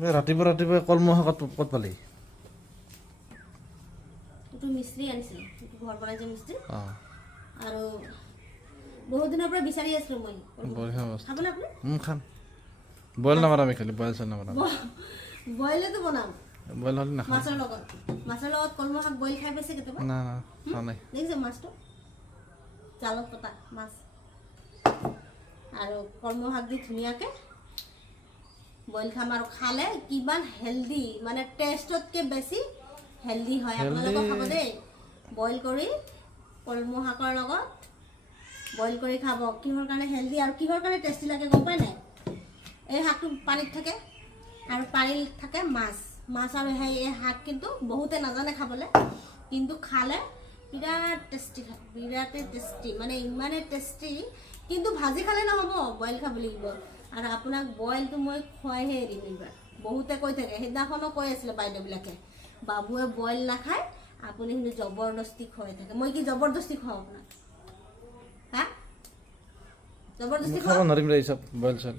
ৰাতিপুৱা কলমৌ শাকত ক'ত পালি? এইটো মিস্ত্ৰী আনিছিল, ঘৰ বনাইছে মিস্ত্ৰী। অঁ আৰু বহুত দিনৰ পৰা বিচাৰি আছিলোঁ মই। বঢ়িয়া বস্তু। খাবনে আপুনি? খাম। বইল নামাৰা আমি খালি, বইল চইল নামাৰা। বইলেতো বনাম বইল হ'লে নাখাওঁ। মাছৰ লগত কলমৌ শাক বইল খাই পাইছে কেতিয়াবা? না খোৱা নাই। দেখিছে মাছটো জালত পতা মাছ আৰু কলমৌ শাক দি ধুনীয়াকৈ বইল খাম। আৰু খালে কিমান হেল্ডি, মানে টেষ্টতকৈ বেছি হেল্ডি হয়। আপোনালোকে খাব দেই, বইল কৰি কলমৌ শাকৰ লগত বইল কৰি খাব। কিহৰ কাৰণে হেল্ডি আৰু কিহৰ কাৰণে টেষ্টি লাগে গম পাই নাই? এই শাকটো পানীত থাকে আৰু পানীত থাকে মাছ আৰু এই শাক কিন্তু বহুতে নাজানে খাবলৈ, কিন্তু খালে বিৰাট টেষ্টি খায়, বিৰাটেই টেষ্টি, মানে ইমানেই টেষ্টি। কিন্তু ভাজি খালে নহ'ব, বইল খাব লাগিব। আৰু আপোনাক বইলটো মই খুৱাইহে এৰিম এইবাৰ। বহুতে কৈ থাকে, সেইদিনাখনো কৈ আছিলে বাইদেউবিলাকে, বাবুৱে বইল নাখায়, আপুনি কিন্তু জবৰদস্তি খুৱাই থাকে। মই কি জবৰদস্তি খুৱাওঁ আপোনাক? হা, জবৰদস্তি খাব খুৱাওঁ? নোৱাৰিম এই চব বইল চইল।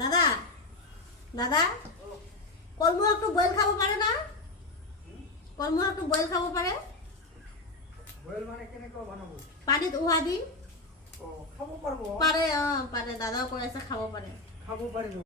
দাদা দাদা কলমৌ শাকটো বইল খাব পাৰে না? কলমৌ শাকটো বইল খাব পাৰে? পানীত উহা দি খাব পাৰবো পাৰে। অঁ পাৰে, দাদাও কৈ আছে খাব পাৰে। খাব পাৰবো